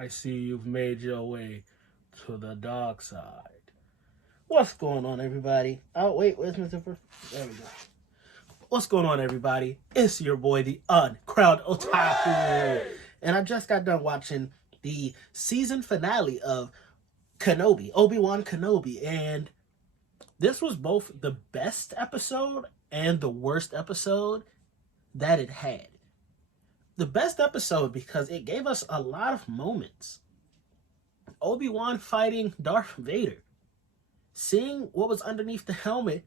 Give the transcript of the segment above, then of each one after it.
I see you've made your way to the dark side. What's going on, everybody? Oh, wait, where's Mr. There we go. What's going on, everybody? It's your boy, the Uncrowned Otaku. And I just got done watching the season finale of Kenobi, Obi-Wan Kenobi. And this was both the best episode and the worst episode that it had. The best episode because it gave us a lot of moments. Obi-Wan fighting Darth Vader. Seeing what was underneath the helmet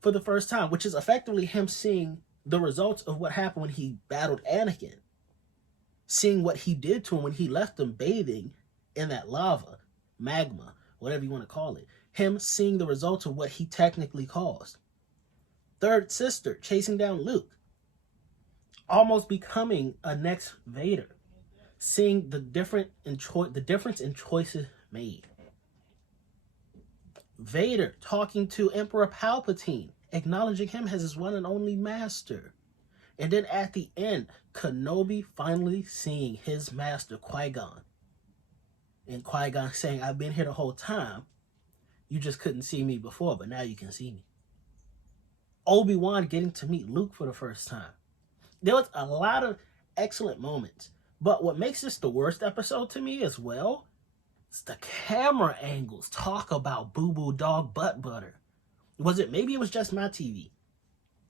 for the first time, which is effectively him seeing the results of what happened when he battled Anakin. Seeing what he did to him when he left him bathing in that lava, magma, whatever you want to call it. Him seeing the results of what he technically caused. Third sister chasing down Luke. Almost becoming a next Vader. Seeing the difference in choices made. Vader talking to Emperor Palpatine, acknowledging him as his one and only master. And then at the end, Kenobi finally seeing his master, Qui-Gon. And Qui-Gon saying, I've been here the whole time. You just couldn't see me before, but now you can see me. Obi-Wan getting to meet Luke for the first time. There was a lot of excellent moments. But what makes this the worst episode to me as well, is the camera angles. Talk about boo-boo dog butt butter. Maybe it was just my TV.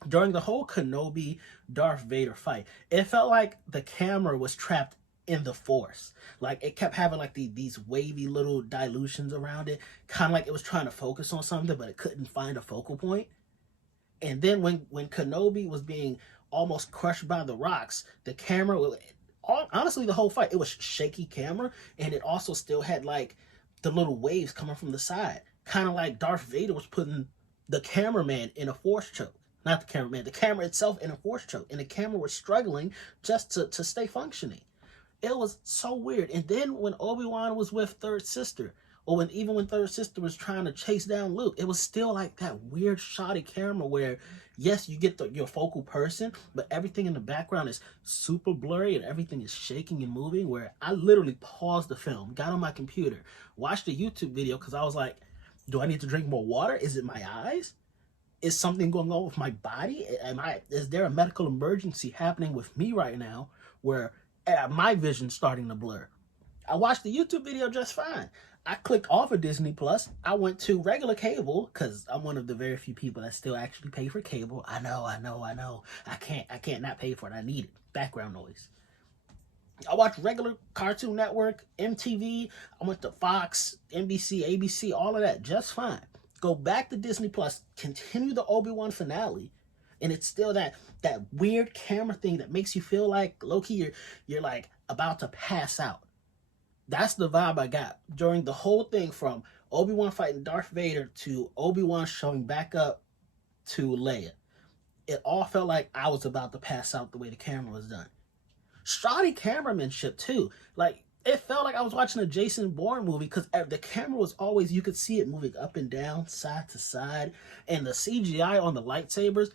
During the whole Kenobi Darth Vader fight, it felt like the camera was trapped in the Force. Like it kept having like these wavy little dilutions around it. Kind of like it was trying to focus on something, but it couldn't find a focal point. And then when Kenobi was being almost crushed by the rocks, the camera, honestly the whole fight, it was shaky camera, and it also still had like the little waves coming from the side, kind of like Darth Vader was putting the cameraman in a force choke. Not the cameraman, the camera itself in a force choke, and the camera was struggling just to stay functioning. It was so weird. And then when Obi-Wan was with Third Sister, or when Third Sister was trying to chase down Luke, it was still like that weird shoddy camera where, yes, you get your focal person, but everything in the background is super blurry and everything is shaking and moving, where I literally paused the film, got on my computer, watched a YouTube video because I was like, do I need to drink more water? Is it my eyes? Is something going on with my body? Is there a medical emergency happening with me right now where my vision's starting to blur? I watched the YouTube video just fine. I clicked off of Disney Plus. I went to regular cable because I'm one of the very few people that still actually pay for cable. I know. I can't not pay for it. I need it. Background noise. I watched regular Cartoon Network, MTV. I went to Fox, NBC, ABC, all of that just fine. Go back to Disney Plus, continue the Obi-Wan finale, and it's still that weird camera thing that makes you feel like, low-key, you're like about to pass out. That's the vibe I got during the whole thing, from Obi-Wan fighting Darth Vader to Obi-Wan showing back up to Leia. It all felt like I was about to pass out the way the camera was done. Shoddy cameramanship too. Like, it felt like I was watching a Jason Bourne movie because the camera was always, you could see it moving up and down, side to side. And the CGI on the lightsabers,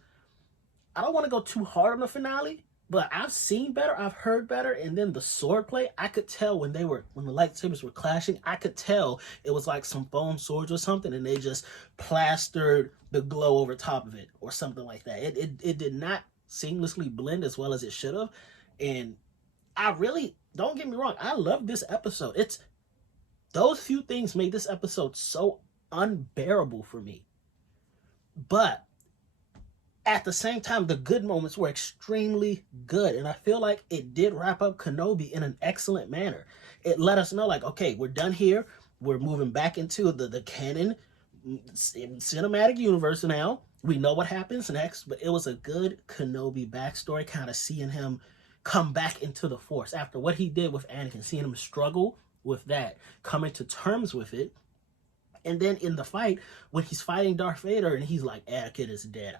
I don't want to go too hard on the finale, but I've seen better, I've heard better, and then the swordplay, I could tell when the lightsabers were clashing, I could tell it was like some foam swords or something, and they just plastered the glow over top of it, or something like that. It did not seamlessly blend as well as it should have, and I really, don't get me wrong, I love this episode. Those few things made this episode so unbearable for me. But at the same time, the good moments were extremely good. And I feel like it did wrap up Kenobi in an excellent manner. It let us know, like, okay, we're done here. We're moving back into the canon cinematic universe now. We know what happens next. But it was a good Kenobi backstory, kind of seeing him come back into the Force after what he did with Anakin, seeing him struggle with that, coming to terms with it. And then in the fight, when he's fighting Darth Vader and he's like, Anakin is dead.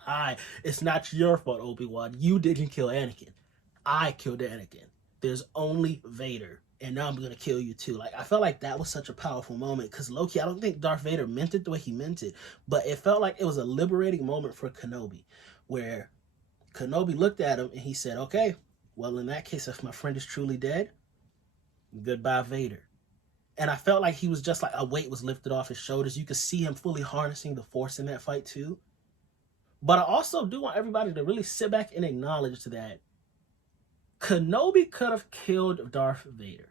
It's not your fault, Obi-Wan. You didn't kill Anakin. I killed Anakin. There's only Vader. And now I'm going to kill you too. Like, I felt like that was such a powerful moment. Because low-key, I don't think Darth Vader meant it the way he meant it. But it felt like it was a liberating moment for Kenobi. Where Kenobi looked at him and he said, okay, well, in that case, if my friend is truly dead, Goodbye, Vader. And I felt like he was just like a weight was lifted off his shoulders. You could see him fully harnessing the Force in that fight too. But I also do want everybody to really sit back and acknowledge that Kenobi could have killed Darth Vader.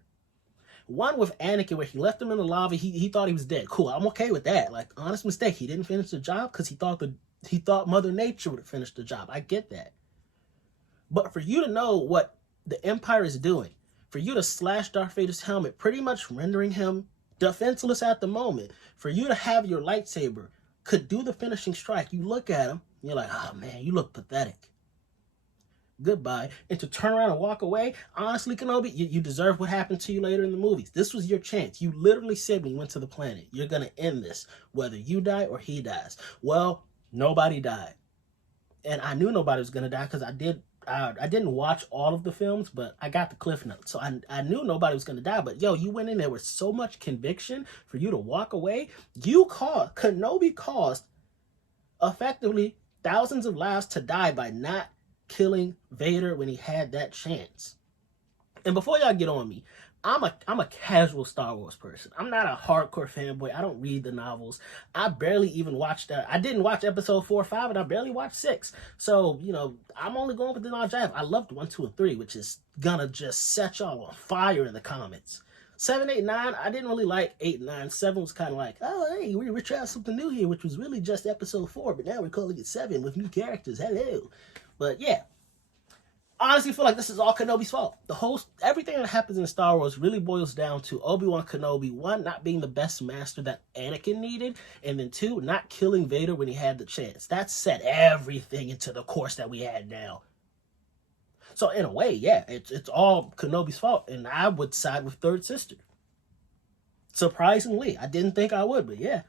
One with Anakin, where he left him in the lava, he thought he was dead. Cool, I'm okay with that. Like, honest mistake, he didn't finish the job because he thought Mother Nature would have finished the job. I get that. But for you to know what the Empire is doing, for you to slash Darth Vader's helmet, pretty much rendering him defenseless at the moment, for you to have your lightsaber could do the finishing strike, you look at him, you're like, oh man, you look pathetic. Goodbye. And to turn around and walk away, honestly, Kenobi, you deserve what happened to you later in the movies. This was your chance. You literally said when you went to the planet, you're going to end this, whether you die or he dies. Well, nobody died. And I knew nobody was going to die because I didn't watch all of the films, but I got the cliff notes. So I knew nobody was going to die. But yo, you went in there with so much conviction for you to walk away. Kenobi caused effectively thousands of lives to die by not killing Vader when he had that chance. And before y'all get on me, I'm a casual Star Wars person. I'm not a hardcore fanboy. I don't read the novels. I barely even watched I didn't watch episode 4 or 5, and I barely watched 6. So, I'm only going with the non-jive. I loved 1, 2, and 3, which is gonna just set y'all on fire in the comments. 7, 8, 9, I didn't really like 8, 9. 7 was kind of like, oh, hey, we're trying something new here, which was really just episode 4, but now we're calling it 7 with new characters. Hello. But yeah, honestly feel like this is all Kenobi's fault. Everything that happens in Star Wars really boils down to Obi-Wan Kenobi, 1, not being the best master that Anakin needed, and then 2, not killing Vader when he had the chance. That set everything into the course that we had now. So in a way, yeah, it's all Kenobi's fault, and I would side with Third Sister. Surprisingly, I didn't think I would, but yeah,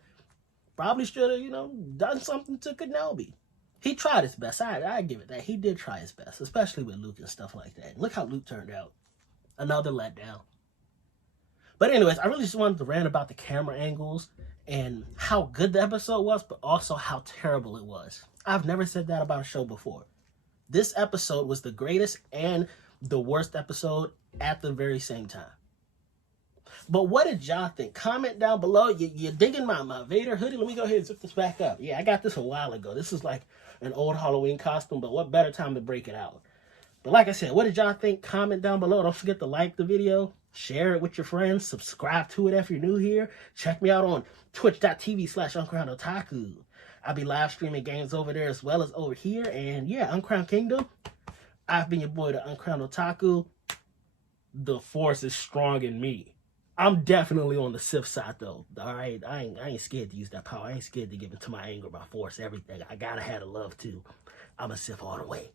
probably should have, done something to Kenobi. He tried his best. I give it that. He did try his best, especially with Luke and stuff like that. Look how Luke turned out. Another letdown. But anyways, I really just wanted to rant about the camera angles and how good the episode was, but also how terrible it was. I've never said that about a show before. This episode was the greatest and the worst episode at the very same time. But what did y'all think? Comment down below. You're digging my Vader hoodie? Let me go ahead and zip this back up. Yeah, I got this a while ago. This is like an old Halloween costume, but what better time to break it out? But like I said, what did y'all think? Comment down below. Don't forget to like the video, share it with your friends, subscribe to it if you're new here. Check me out on twitch.tv/UncrownedOtaku. I'll be live streaming games over there as well as over here. And yeah, Uncrowned Kingdom. I've been your boy, the Uncrowned Otaku. The Force is strong in me. I'm definitely on the Sith side, though. All right, I ain't scared to use that power. I ain't scared to give it to my anger, my force, everything. I gotta have the love, too. I'm a Sith all the way.